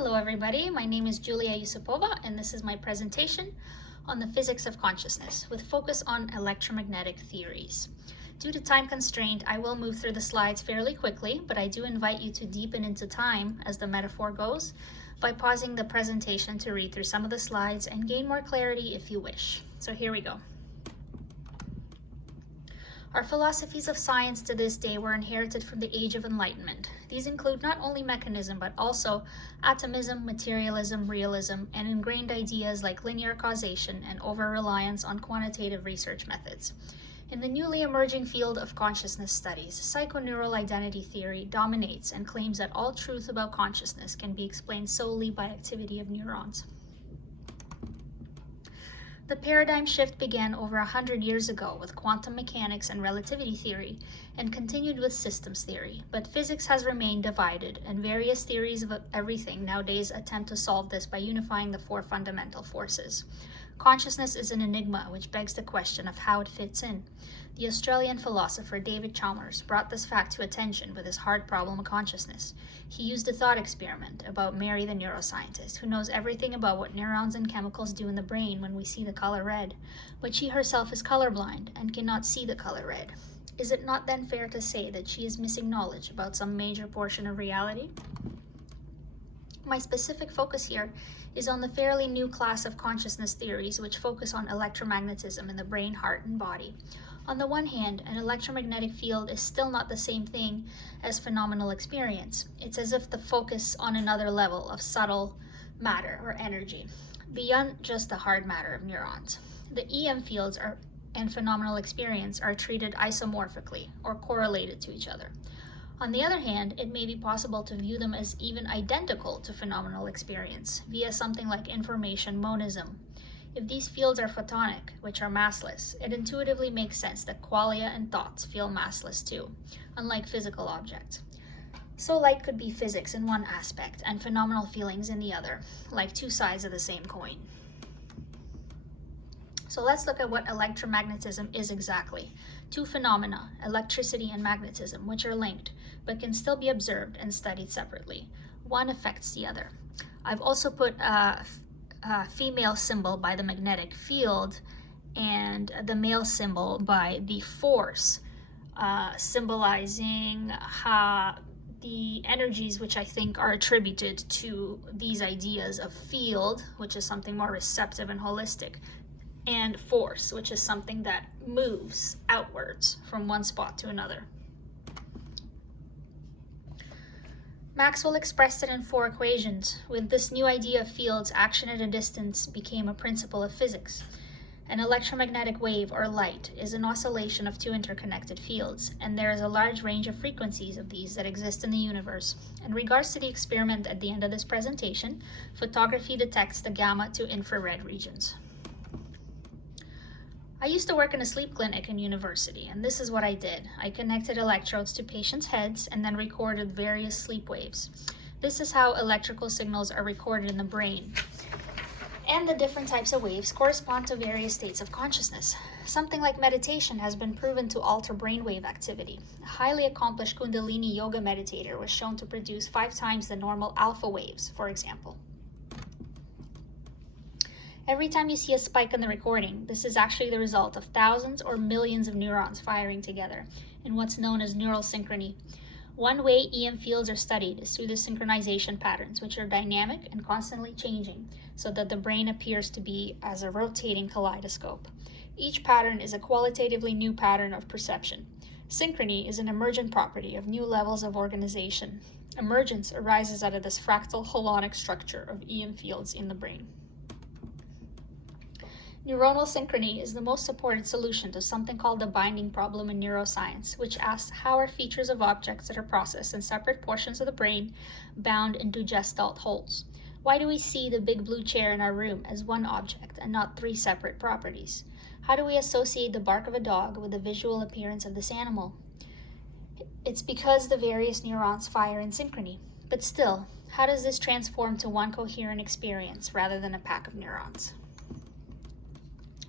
Hello everybody, my name is Julia Yusupova and this is my presentation on the physics of consciousness with focus on electromagnetic theories. Due to time constraint, I will move through the slides fairly quickly, but I do invite you to deepen into time, as the metaphor goes, by pausing the presentation to read through some of the slides and gain more clarity if you wish. So here we go. Our philosophies of science to this day were inherited from the Age of Enlightenment. These include not only mechanism, but also atomism, materialism, realism, and ingrained ideas like linear causation and over-reliance on quantitative research methods. In the newly emerging field of consciousness studies, psychoneural identity theory dominates and claims that all truth about consciousness can be explained solely by activity of neurons. The paradigm shift began over 100 years ago with quantum mechanics and relativity theory, and continued with systems theory. But physics has remained divided, and various theories of everything nowadays attempt to solve this by unifying the four fundamental forces. Consciousness is an enigma, which begs the question of how it fits in. The Australian philosopher David Chalmers brought this fact to attention with his hard problem of consciousness. He used a thought experiment about Mary the neuroscientist, who knows everything about what neurons and chemicals do in the brain when we see the color red, but she herself is colorblind and cannot see the color red. Is it not then fair to say that she is missing knowledge about some major portion of reality? My specific focus here is on the fairly new class of consciousness theories which focus on electromagnetism in the brain, heart, and body. On the one hand, an electromagnetic field is still not the same thing as phenomenal experience. It's as if the focus on another level of subtle matter or energy, beyond just the hard matter of neurons. The EM fields and phenomenal experience are treated isomorphically or correlated to each other. On the other hand, it may be possible to view them as even identical to phenomenal experience via something like information monism. If these fields are photonic, which are massless, it intuitively makes sense that qualia and thoughts feel massless too, unlike physical objects. So light could be physics in one aspect and phenomenal feelings in the other, like two sides of the same coin. So let's look at what electromagnetism is exactly. Two phenomena, electricity and magnetism, which are linked, but can still be observed and studied separately. One affects the other. I've also put a female symbol by the magnetic field and the male symbol by the force, symbolizing the energies which I think are attributed to these ideas of field, which is something more receptive and holistic, and force, which is something that moves outwards from one spot to another. Maxwell expressed it in four equations. With this new idea of fields, action at a distance became a principle of physics. An electromagnetic wave, or light, is an oscillation of two interconnected fields, and there is a large range of frequencies of these that exist in the universe. In regards to the experiment at the end of this presentation, photography detects the gamma to infrared regions. I used to work in a sleep clinic in university, and this is what I did. I connected electrodes to patients' heads and then recorded various sleep waves. This is how electrical signals are recorded in the brain. And the different types of waves correspond to various states of consciousness. Something like meditation has been proven to alter brainwave activity. A highly accomplished Kundalini yoga meditator was shown to produce 5 times the normal alpha waves, for example. Every time you see a spike in the recording, this is actually the result of thousands or millions of neurons firing together in what's known as neural synchrony. One way EM fields are studied is through the synchronization patterns, which are dynamic and constantly changing, so that the brain appears to be as a rotating kaleidoscope. Each pattern is a qualitatively new pattern of perception. Synchrony is an emergent property of new levels of organization. Emergence arises out of this fractal holonic structure of EM fields in the brain. Neuronal synchrony is the most supported solution to something called the binding problem in neuroscience, which asks how are features of objects that are processed in separate portions of the brain bound into gestalt wholes? Why do we see the big blue chair in our room as one object and not 3 separate properties? How do we associate the bark of a dog with the visual appearance of this animal? It's because the various neurons fire in synchrony. But still, how does this transform to one coherent experience rather than a pack of neurons?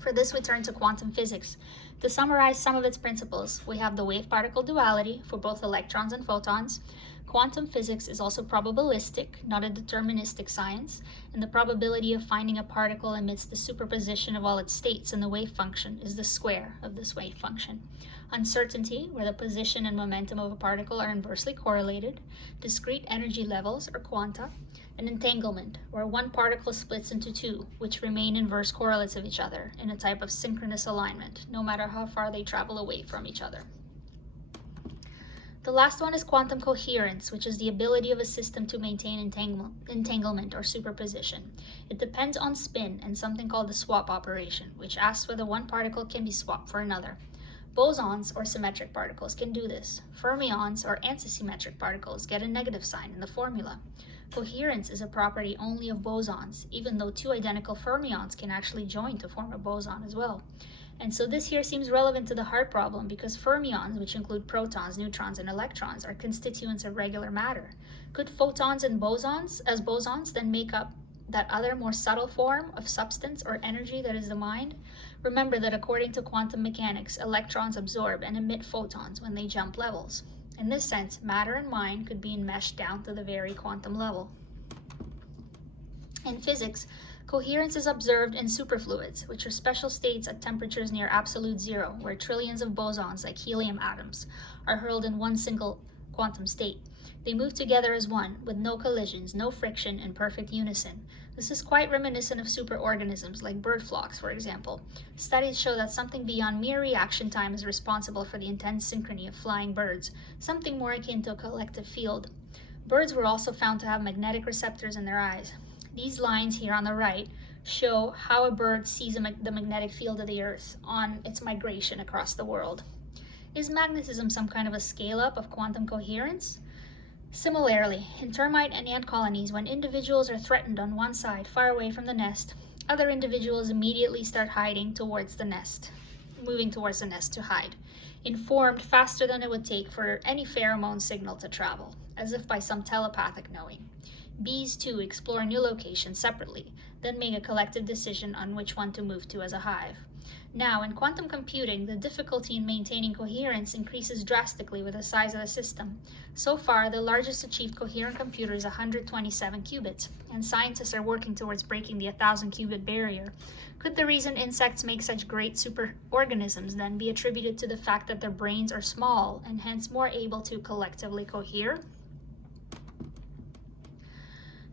For this, we turn to quantum physics. To summarize some of its principles, we have the wave-particle duality for both electrons and photons, Quantum physics is also probabilistic, not a deterministic science, and the probability of finding a particle amidst the superposition of all its states in the wave function is the square of this wave function. Uncertainty, where the position and momentum of a particle are inversely correlated, discrete energy levels, or quanta, and entanglement, where one particle splits into two, which remain inverse correlates of each other in a type of synchronous alignment, no matter how far they travel away from each other. The last one is quantum coherence, which is the ability of a system to maintain entanglement or superposition. It depends on spin and something called the swap operation, which asks whether one particle can be swapped for another. Bosons, or symmetric particles, can do this. Fermions, or antisymmetric particles, get a negative sign in the formula. Coherence is a property only of bosons, even though two identical fermions can actually join to form a boson as well. And so this here seems relevant to the heart problem because fermions, which include protons, neutrons, and electrons, are constituents of regular matter. Could photons and bosons then make up that other more subtle form of substance or energy that is the mind? Remember that according to quantum mechanics, electrons absorb and emit photons when they jump levels. In this sense, matter and mind could be enmeshed down to the very quantum level. In physics, coherence is observed in superfluids, which are special states at temperatures near absolute zero, where trillions of bosons, like helium atoms, are hurled in one single quantum state. They move together as one, with no collisions, no friction, and perfect unison. This is quite reminiscent of superorganisms, like bird flocks, for example. Studies show that something beyond mere reaction time is responsible for the intense synchrony of flying birds, something more akin to a collective field. Birds were also found to have magnetic receptors in their eyes. These lines here on the right show how a bird sees the magnetic field of the Earth on its migration across the world. Is magnetism some kind of a scale-up of quantum coherence? Similarly, in termite and ant colonies, when individuals are threatened on one side, far away from the nest, other individuals immediately start moving towards the nest to hide, informed faster than it would take for any pheromone signal to travel, as if by some telepathic knowing. Bees, too, explore new locations separately, then make a collective decision on which one to move to as a hive. Now, in quantum computing, the difficulty in maintaining coherence increases drastically with the size of the system. So far, the largest achieved coherent computer is 127 qubits, and scientists are working towards breaking the 1,000-qubit barrier. Could the reason insects make such great superorganisms then be attributed to the fact that their brains are small and hence more able to collectively cohere?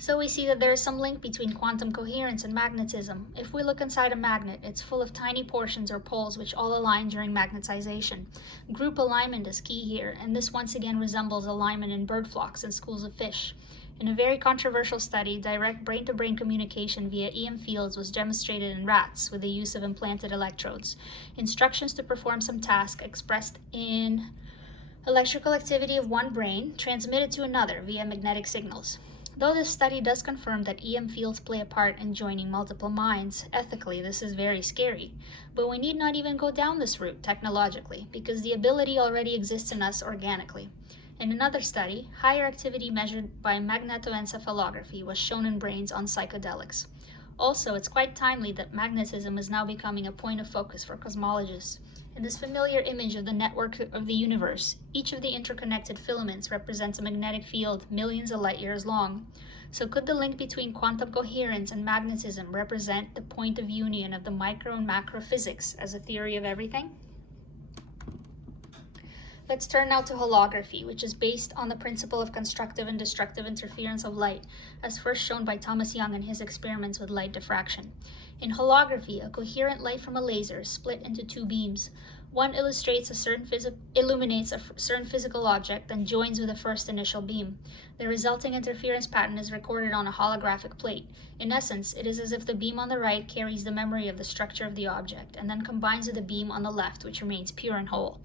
So we see that there is some link between quantum coherence and magnetism. If we look inside a magnet, it's full of tiny portions or poles which all align during magnetization. Group alignment is key here, and this once again resembles alignment in bird flocks and schools of fish. In a very controversial study, direct brain-to-brain communication via EM fields was demonstrated in rats with the use of implanted electrodes. Instructions to perform some task expressed in electrical activity of one brain transmitted to another via magnetic signals. Though this study does confirm that EM fields play a part in joining multiple minds, ethically this is very scary. But we need not even go down this route technologically, because the ability already exists in us organically. In another study, higher activity measured by magnetoencephalography was shown in brains on psychedelics. Also, it's quite timely that magnetism is now becoming a point of focus for cosmologists. In this familiar image of the network of the universe, each of the interconnected filaments represents a magnetic field millions of light years long. So could the link between quantum coherence and magnetism represent the point of union of the micro and macro physics as a theory of everything? Let's turn now to holography, which is based on the principle of constructive and destructive interference of light, as first shown by Thomas Young in his experiments with light diffraction. In holography, a coherent light from a laser is split into two beams. One illuminates a certain physical object, then joins with the first initial beam. The resulting interference pattern is recorded on a holographic plate. In essence, it is as if the beam on the right carries the memory of the structure of the object, and then combines with the beam on the left, which remains pure and whole.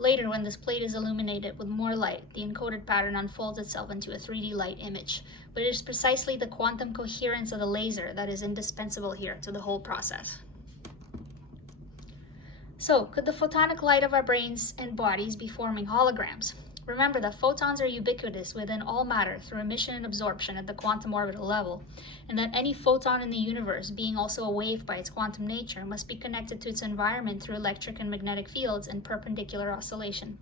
Later, when this plate is illuminated with more light, the encoded pattern unfolds itself into a 3D light image. But it is precisely the quantum coherence of the laser that is indispensable here to the whole process. So, could the photonic light of our brains and bodies be forming holograms? Remember that photons are ubiquitous within all matter through emission and absorption at the quantum orbital level, and that any photon in the universe, being also a wave by its quantum nature, must be connected to its environment through electric and magnetic fields and perpendicular oscillation.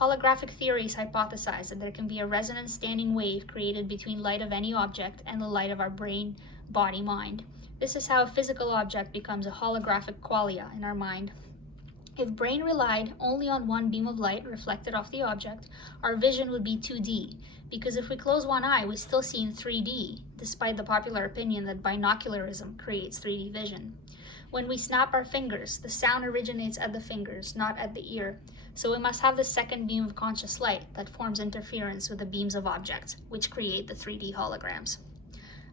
Holographic theories hypothesize that there can be a resonant standing wave created between light of any object and the light of our brain, body, mind. This is how a physical object becomes a holographic qualia in our mind. If brain relied only on one beam of light reflected off the object, our vision would be 2D, because if we close one eye, we still see in 3D, despite the popular opinion that binocularism creates 3D vision. When we snap our fingers, the sound originates at the fingers, not at the ear, so we must have the second beam of conscious light that forms interference with the beams of objects, which create the 3D holograms.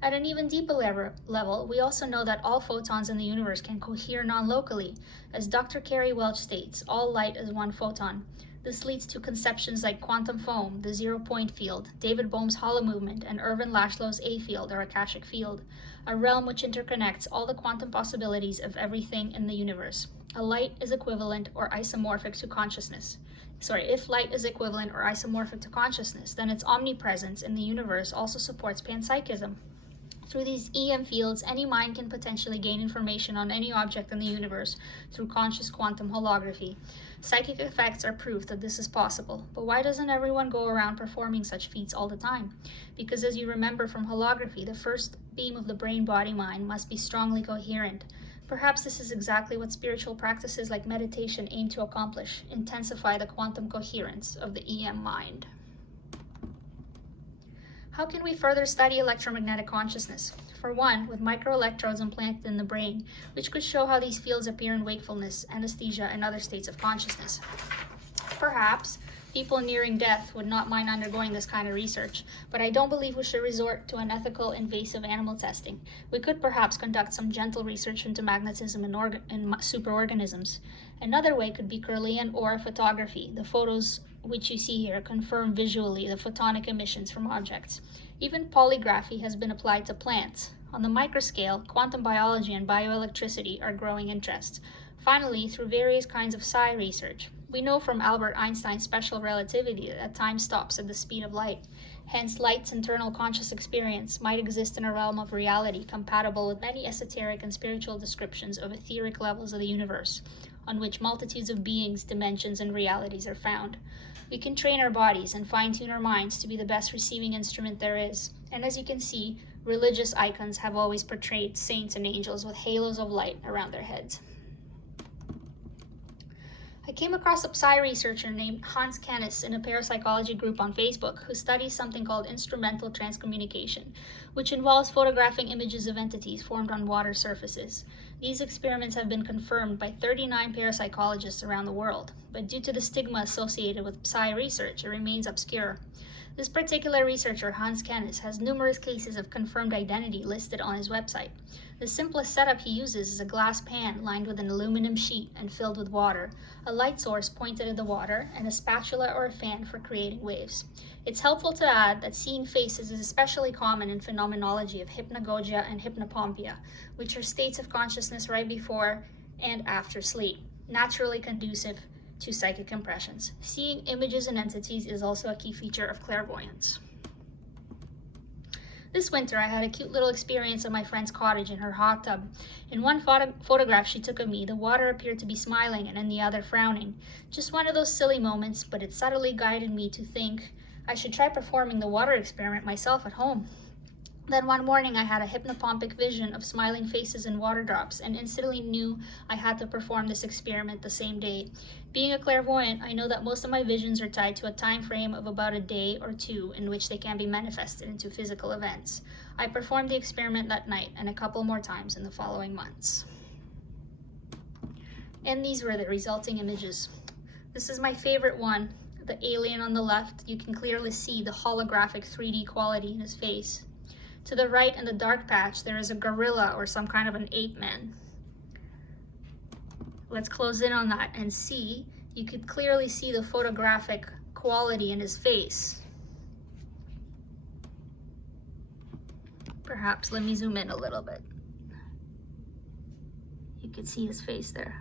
At an even deeper level, we also know that all photons in the universe can cohere non-locally. As Dr. Carey Welch states, all light is one photon. This leads to conceptions like quantum foam, the zero-point field, David Bohm's hollow movement, and Erwin Laszlo's A field, or Akashic field, a realm which interconnects all the quantum possibilities of everything in the universe. A light is equivalent or isomorphic to consciousness. If light is equivalent or isomorphic to consciousness, then its omnipresence in the universe also supports panpsychism. Through these EM fields, any mind can potentially gain information on any object in the universe through conscious quantum holography. Psychic effects are proof that this is possible, but why doesn't everyone go around performing such feats all the time? Because as you remember from holography, the first beam of the brain-body-mind must be strongly coherent. Perhaps this is exactly what spiritual practices like meditation aim to accomplish, intensify the quantum coherence of the EM mind. How can we further study electromagnetic consciousness? For one, with microelectrodes implanted in the brain, which could show how these fields appear in wakefulness, anesthesia, and other states of consciousness. Perhaps people nearing death would not mind undergoing this kind of research, but I don't believe we should resort to unethical, invasive animal testing. We could perhaps conduct some gentle research into magnetism and superorganisms. Another way could be Kirlian aura photography. The photos which you see here confirm visually the photonic emissions from objects. Even polygraphy has been applied to plants. On the microscale, quantum biology and bioelectricity are growing interests. Finally, through various kinds of psi research. We know from Albert Einstein's special relativity that time stops at the speed of light. Hence, light's internal conscious experience might exist in a realm of reality compatible with many esoteric and spiritual descriptions of etheric levels of the universe, on which multitudes of beings, dimensions, and realities are found. We can train our bodies and fine-tune our minds to be the best receiving instrument there is. And as you can see, religious icons have always portrayed saints and angels with halos of light around their heads. I came across a psi researcher named Hans Kennis in a parapsychology group on Facebook who studies something called instrumental transcommunication, which involves photographing images of entities formed on water surfaces. These experiments have been confirmed by 39 parapsychologists around the world, but due to the stigma associated with psi research, it remains obscure. This particular researcher, Hans Kennis, has numerous cases of confirmed identity listed on his website. The simplest setup he uses is a glass pan lined with an aluminum sheet and filled with water, a light source pointed at the water, and a spatula or a fan for creating waves. It's helpful to add that seeing faces is especially common in phenomenology of hypnagogia and hypnopompia, which are states of consciousness right before and after sleep, naturally conducive to psychic impressions. Seeing images and entities is also a key feature of clairvoyance. This winter, I had a cute little experience at my friend's cottage in her hot tub. In one photograph she took of me, the water appeared to be smiling and in the other frowning. Just one of those silly moments, but it subtly guided me to think I should try performing the water experiment myself at home. Then one morning I had a hypnopompic vision of smiling faces and water drops and instantly knew I had to perform this experiment the same day. Being a clairvoyant, I know that most of my visions are tied to a time frame of about a day or two in which they can be manifested into physical events. I performed the experiment that night and a couple more times in the following months. And these were the resulting images. This is my favorite one. The alien on the left, you can clearly see the holographic 3D quality in his face. To the right in the dark patch, there is a gorilla or some kind of an ape man. Let's close in on that and see. You could clearly see the photographic quality in his face. Perhaps, let me zoom in a little bit. You could see his face there.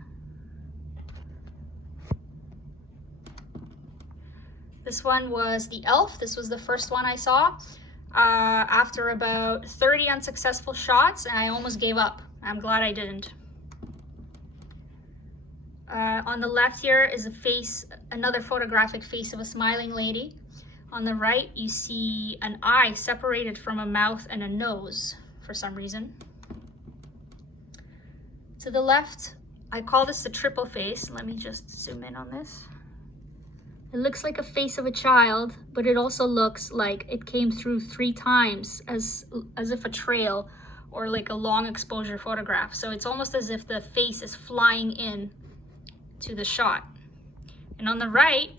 This one was the elf. This was the first one I saw. After about 30 unsuccessful shots, and I almost gave up. I'm glad I didn't. On the left here is a face, another photographic face of a smiling lady. On the right, you see an eye separated from a mouth and a nose for some reason. To the left, I call this the triple face. Let me just zoom in on this. It looks like a face of a child, but it also looks like it came through 3 times as if a trail or like a long exposure photograph. So it's almost as if the face is flying in to the shot. And on the right,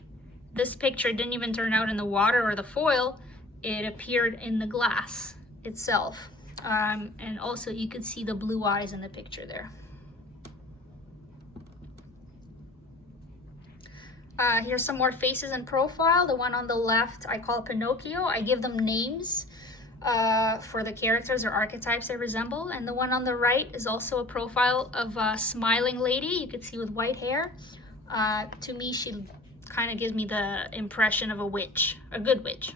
this picture didn't even turn out in the water or the foil. It appeared in the glass itself. And also you could see the blue eyes in the picture there. Here's some more faces in profile. The one on the left I call Pinocchio. I give them names for the characters or archetypes they resemble. And the one on the right is also a profile of a smiling lady you could see with white hair. To me, she kind of gives me the impression of a witch, a good witch.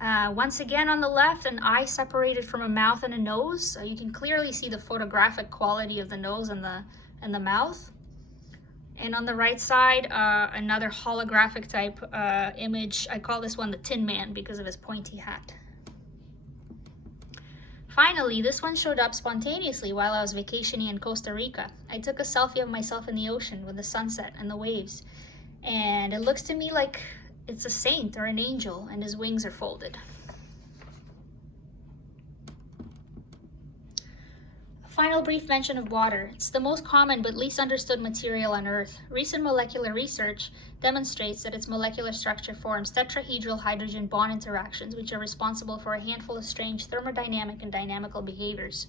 Once again on the left, an eye separated from a mouth and a nose. You can clearly see the photographic quality of the nose and the mouth. And on the right side, another holographic type image. I call this one the Tin Man because of his pointy hat. Finally, this one showed up spontaneously while I was vacationing in Costa Rica. I took a selfie of myself in the ocean with the sunset and the waves. And it looks to me like it's a saint or an angel, and his wings are folded. Final brief mention of water. It's the most common but least understood material on Earth. Recent molecular research demonstrates that its molecular structure forms tetrahedral hydrogen bond interactions, which are responsible for a handful of strange thermodynamic and dynamical behaviors.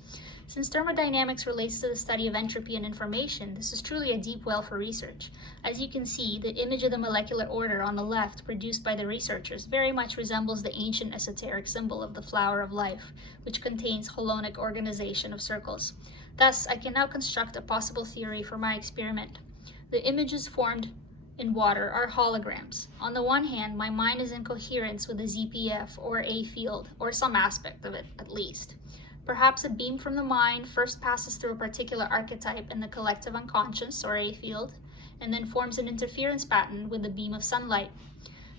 Since thermodynamics relates to the study of entropy and information, this is truly a deep well for research. As you can see, the image of the molecular order on the left, produced by the researchers, very much resembles the ancient esoteric symbol of the flower of life, which contains holonic organization of circles. Thus, I can now construct a possible theory for my experiment. The images formed in water are holograms. On the one hand, my mind is in coherence with the ZPF or A field, or some aspect of it at least. Perhaps a beam from the mind first passes through a particular archetype in the collective unconscious, or A field, and then forms an interference pattern with the beam of sunlight.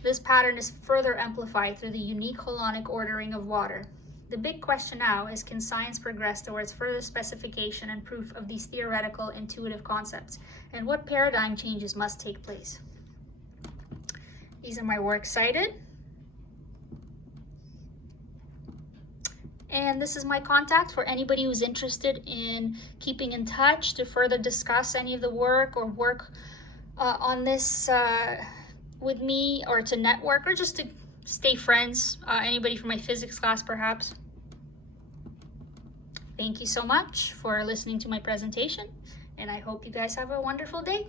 This pattern is further amplified through the unique holonic ordering of water. The big question now is, can science progress towards further specification and proof of these theoretical, intuitive concepts, and what paradigm changes must take place? These are my works cited. And this is my contact for anybody who's interested in keeping in touch to further discuss any of the work or work on this with me, or to network, or just to stay friends. Anybody from my physics class, perhaps. Thank you so much for listening to my presentation, and I hope you guys have a wonderful day.